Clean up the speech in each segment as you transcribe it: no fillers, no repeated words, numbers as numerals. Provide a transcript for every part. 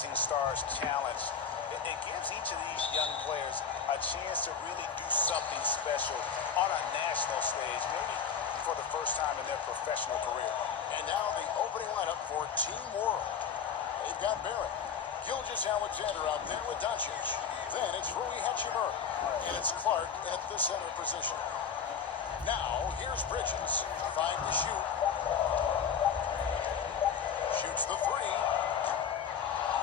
Rising Stars Challenge. It gives each of these young players a chance to really do something special on a national stage, maybe for the first time in their professional career. And now the opening lineup for Team World. They've got Barrett, Gilgeous-Alexander out there with Doncic. Then it's Rui Hachimura, and it's Clark in at the center position. Now, here's Bridges, trying to shoot. Shoots the three.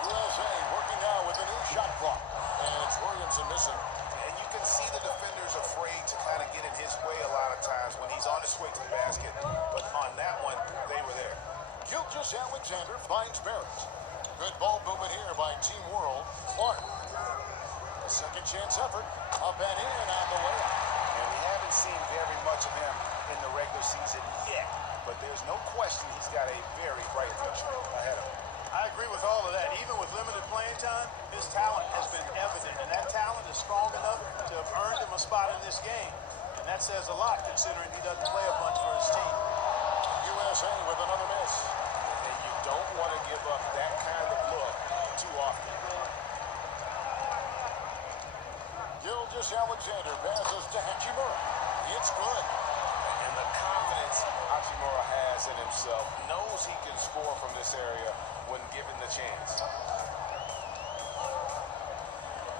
USA working now with a new shot clock. And it's Williamson missing. And you can see the defenders afraid to kind of get in his way a lot of times when he's on his way to the basket. But on that one, they were there. Gilgeous-Alexander finds Barrett. Good ball movement here by Team World. Clark. A second chance effort. Up and in on the way. And we haven't seen very much of him in the regular season yet. But there's no question he's got a very bright future ahead of him. I agree with all of that. Even with limited playing time, his talent has been evident. And that talent is strong enough to have earned him a spot in this game. And that says a lot considering he doesn't play a bunch for his team. USA with another miss. And you don't want to give up that kind of look too often. Gilgeous-Alexander passes to Hachimura. It's good. And the confidence Hachimura has in himself, knows he can score from this area when given the chance.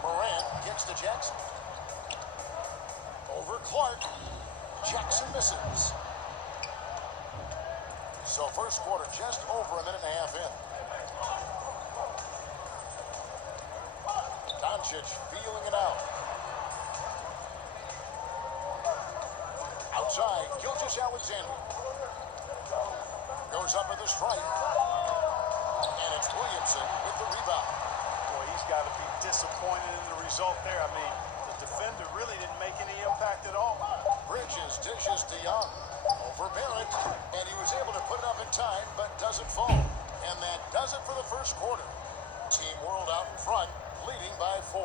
Morant gets to Jackson. Over Clark. Jackson misses. So first quarter just over a minute and a half in. Doncic feeling it out. Outside, Gilgeous-Alexander. Goes up with the strike. And it's Williamson with the rebound. Boy, he's got to be disappointed in the result there. I mean, the defender really didn't make any impact at all. Bridges dishes to Young. Over Barrett. And he was able to put it up in time, but doesn't fall. And that does it for the first quarter. Team World out in front, leading by 4.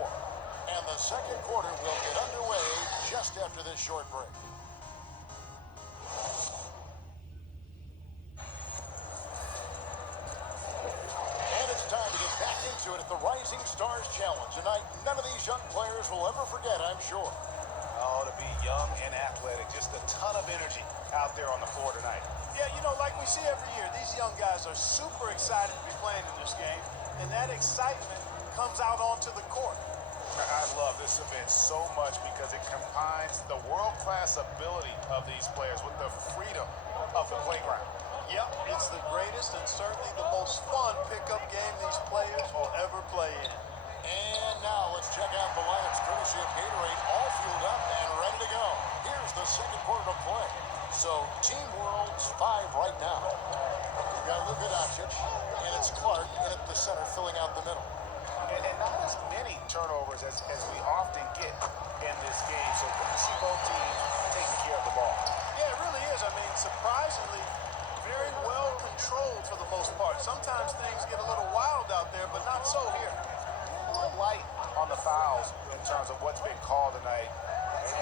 And the second quarter will get underway just after this short break. Into it at the Rising Stars Challenge. Tonight, none of these young players will ever forget, I'm sure. Oh, to be young and athletic. Just a ton of energy out there on the floor tonight. Yeah, you know, like we see every year, these young guys are super excited to be playing in this game, and that excitement comes out onto the court. I love this event so much because it combines the world-class ability of these players with the freedom of the playground. Yep, it's the greatest and certainly the most fun pickup game these players will ever play in. And now let's check out the lineups courtesy of Gatorade, all fueled up and ready to go. Here's the second quarter to play. So Team World's 5 right now. We've got Luka Doncic, and it's Clark in at the center filling out the middle. And not as many turnovers as we often get in this game. So good to see both teams taking care of the ball. Yeah, it really is. I mean, surprisingly, very well controlled for the most part. Sometimes things get a little wild out there, but not so here. A little light on the fouls in terms of what's been called tonight.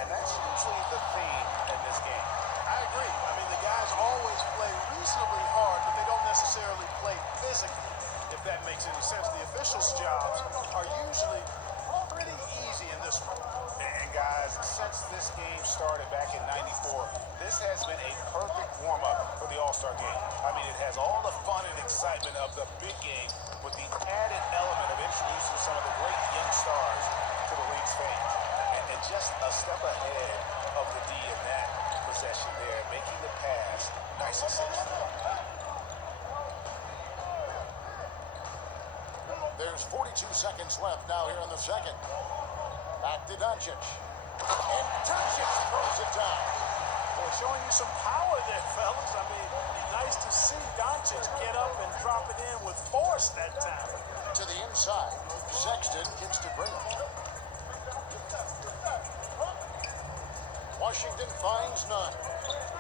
And that's usually the theme in this game. I agree. I mean, the guys always play reasonably hard, but they don't necessarily play physically, if that makes any sense. The officials' jobs are usually pretty easy in this one. And guys, since this game started back in '94, this has been a perfect warm-up for the All-Star game. I mean, it has all the fun and excitement of the big game with the added element of introducing some of the great young stars to the league's fans. And just a step ahead of the D in that possession there, making the pass nice and safe. There's 42 seconds left now here in the second. Back to Doncic. And Doncic throws it down. Boy, showing you some power there, fellas. I mean, nice to see Doncic get up and drop it in with force that time. To the inside. Sexton gets to Graham. Washington finds none.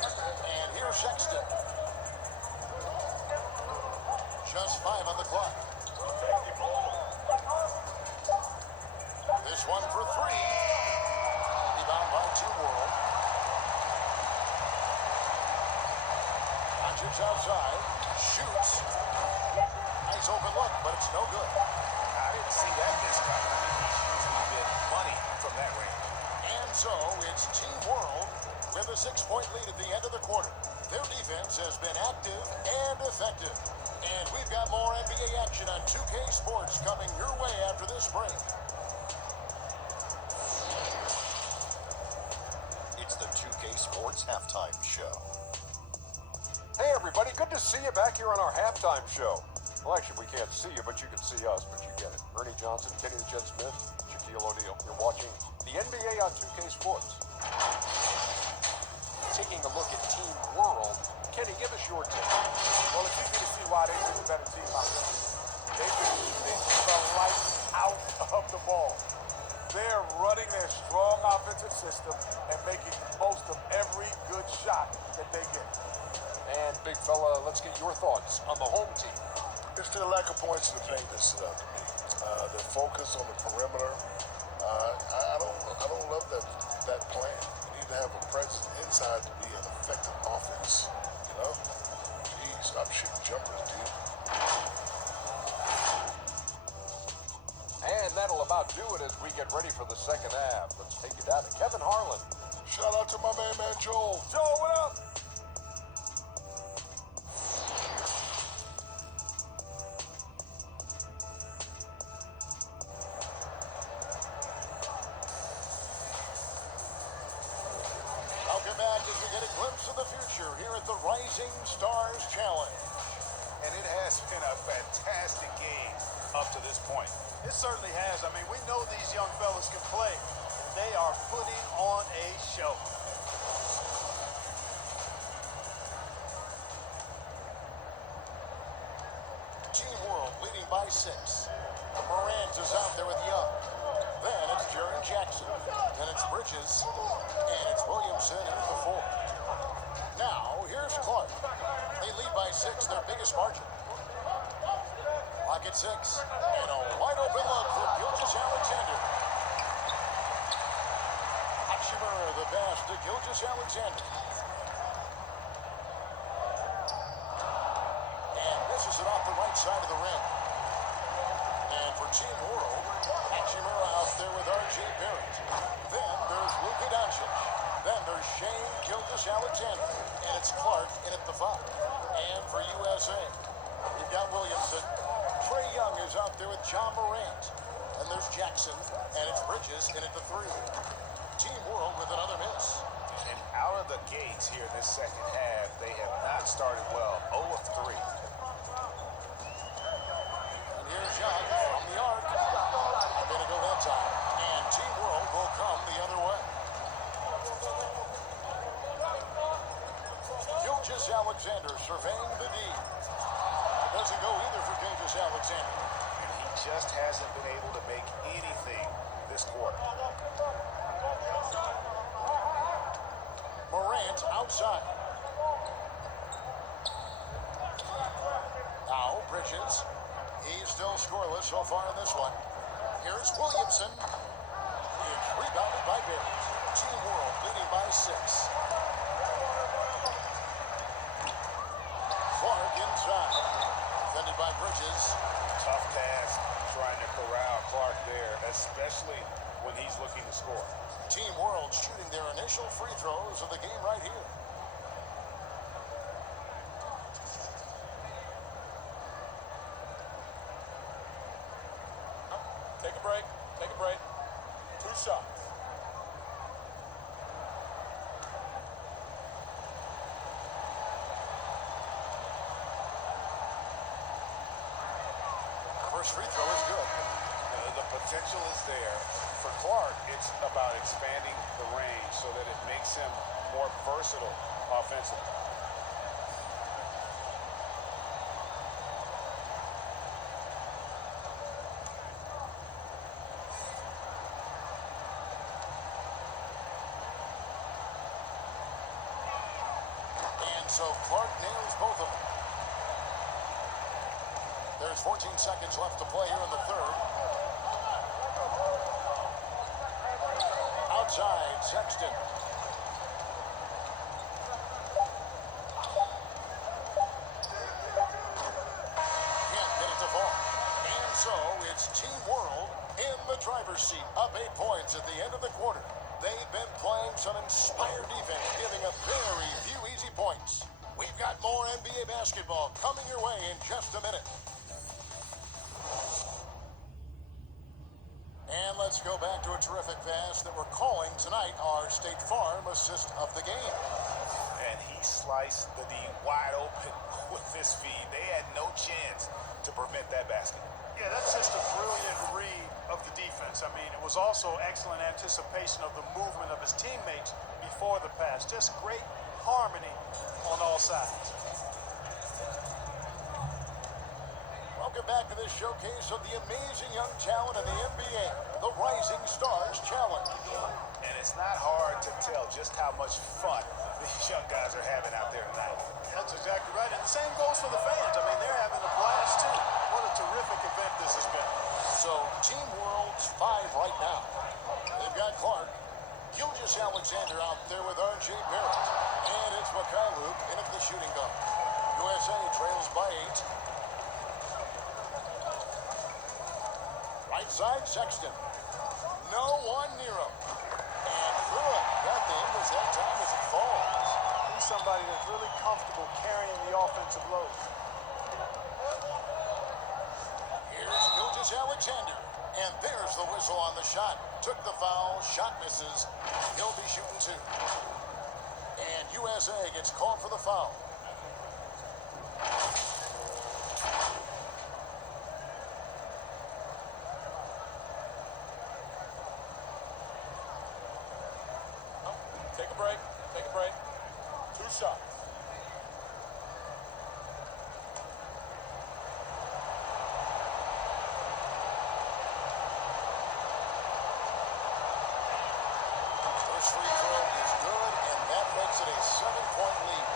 And here's Sexton. Just 5 on the clock. This one for 3. Rebound by Team World. Doncic outside. Shoots. Nice open look, but it's no good. 6-point lead at the end of the quarter. Their defense has been active and effective. And we've got more NBA action on 2K Sports coming your way after this break. It's the 2K Sports Halftime Show. Hey everybody, good to see you back here on our halftime show. Well, actually, we can't see you, but you can see us, but you get it. Ernie Johnson, Kenny the Jet Smith, Shaquille O'Neal. You're watching the NBA on 2K Sports. Taking a look at Team World, Kenny, give us your take. Well, it's easy to see why they've been a better team out there. They've been shooting the lights out of the ball. They're running their strong offensive system and making most of every good shot that they get. And big fella, let's get your thoughts on the home team. It's the lack of points in the paint that stood out to me. Their focus on the perimeter. I don't love that plan. You need to have a presence inside to be an effective offense. You know? Jeez, stop shooting jumpers, dude. And that'll about do it as we get ready for the second half. Let's take it down to Kevin Harlan. Shout out to my man Joel. Joe, what up? Welcome back as we get a glimpse of the future here at the Rising Stars Challenge. And it has been a fantastic game up to this point. It certainly has. I mean, we know these young fellas can play. They are putting on a show. Team World leading by 6. Morant is out there with Young. Then it's Jaren Jackson. Then it's Bridges. And it's Williamson in at the 4. Now, here's Clark. They lead by 6, their biggest margin. Lock at 6. And a wide open look for Gilgeous-Alexander. Hachimura the pass to Gilgeous-Alexander. And misses it off the right side of the rim. And for Team World, Hachimura out there with R.J. Barrett. Then there's Luka Doncic. Then there's Shane Gilgeous-Alexander. And it's Clark in at the 5. And for USA, you've got Williamson. Trae Young is out there with John Morant. And there's Jackson. And it's Bridges in at the 3. Team World with another miss. And out of the gates here in this second half, they have not started well. 0 of 3. And here's Young from the arc. Gonna go that time. And Team World will come the other way. Gilgeous-Alexander surveying the D. Doesn't go either for Gilgeous-Alexander. And he just hasn't been able to make anything this quarter. Morant outside. Now Bridges. He's still scoreless so far in this one. Here's Williamson. It's rebounded by Barrett. Team World leading by 6. Clark inside. Defended by Bridges. Tough task trying to corral Clark there, especially when he's looking to score. Team World shooting their initial free throws of the game right here. Take a break. Take a break. 2 shots. First free throw is good. The potential is there. For Clark, it's about expanding the range so that it makes him more versatile offensively. And so Clark nails both of them. There's 14 seconds left to play here in the third. Outside, Sexton. Can't get it to fall. And so it's Team World in the driver's seat, up 8 points at the end of the quarter. They've been playing some inspired defense, giving up very few easy points. We've got more NBA basketball coming your way in just a minute. And let's go back to a terrific pass that we're calling tonight our State Farm assist of the game. And he sliced the D wide open with this feed. They had no chance to prevent that basket. Yeah, that's just a brilliant read of the defense. I mean, it was also excellent anticipation of the movement of his teammates before the pass. Just great harmony on all sides. Welcome back to this showcase of the amazing young talent in the NBA, the Rising Stars Challenge. And it's not hard to tell just how much fun these young guys are having out there tonight. That's exactly right. And the same goes for the fans. I mean, they're having a blast, too. What a terrific event this has been. So, Team World's 5 right now. They've got Clark, Gilgeous-Alexander out there with R.J. Barrett. And it's Mikhailuk in at the shooting guard. USA trails by 8. Right side, Sexton. No one near him. And through it. Got the end that time as it falls. He's somebody that's really comfortable carrying the offensive load. Here's Gilgeous-Alexander. And there's the whistle on the shot. Took the foul. Shot misses. He'll be shooting 2. And USA gets called for the foul. Take a break. Take a break. 2 shots. First free throw is good, and that makes it a 7-point lead.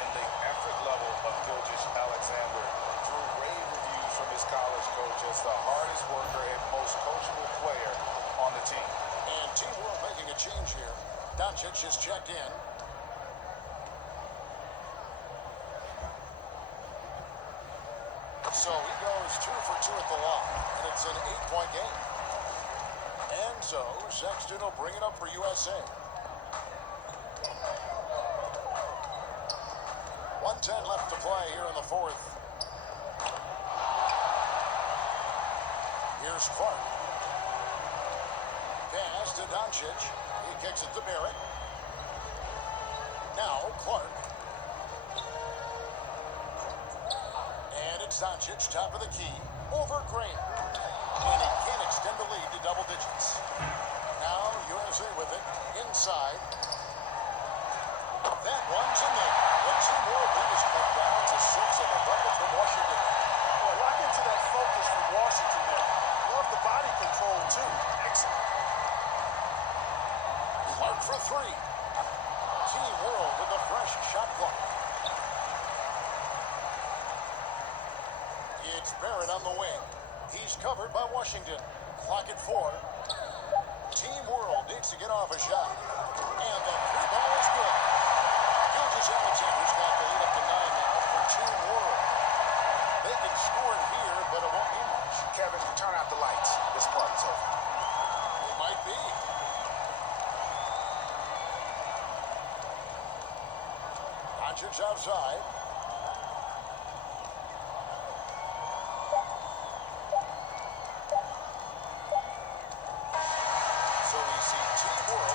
And the effort level of Gilgeous-Alexander drew rave reviews from his college coach as the hardest worker and most coachable player on the team. And Team World making a change here. Doncic is checked in. So he goes 2 for 2 at the line, and it's an 8-point game. And so Sexton will bring it up for USA. 1:10 left to play here in the 4th. Here's Clark. Pass to Doncic. He kicks it to Barrett. Now Clark. And it's Doncic, top of the key, over Green. And he can't extend the lead to double digits. Now USA with it, inside. That one's in there. The Team World lead is cut down to 6 and a bucket from Washington. Boy, lock into that focus from Washington there. Love the body control, too. Excellent. Clark for 3. Team World with a fresh shot clock. It's Barrett on the wing. He's covered by Washington. Clock at 4. Team World needs to get off a shot. And the 3-ball is good. Gilgeous-Alexander's got the lead up to 9 now for Team World. They can score it here, but it won't mean much. Kevin, turn out the lights. This party's over. It might be. Doncic outside. So we see Team World